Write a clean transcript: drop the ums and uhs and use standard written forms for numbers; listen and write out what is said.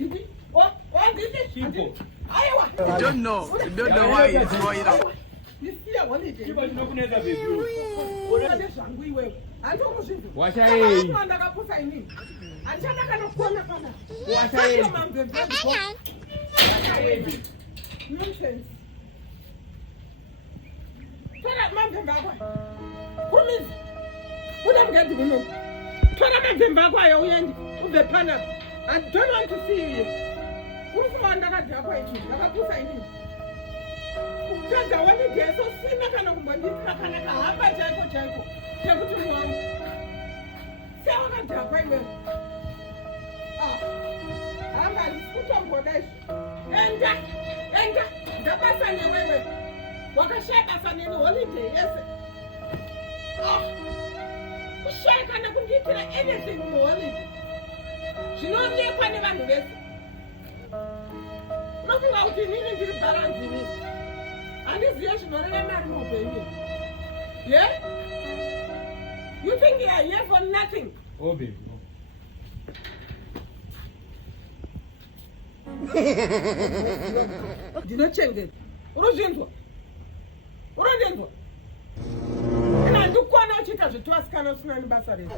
You don't know why it's going up. I don't want to see you. Who's the one that got your way? I want to get so seen. I cannot go. I'm going to put on for this. And the person you went. What a shake us on any holiday, yes. Oh, shake and I could get anything more. She knows me when I'm this. Nothing out in it is balance in it. And this year she not remember baby. Yeah? You think you are here for nothing? Oh, baby. Did not change it. Urugento. And I do one out it as a 12 canoes and ambassadors.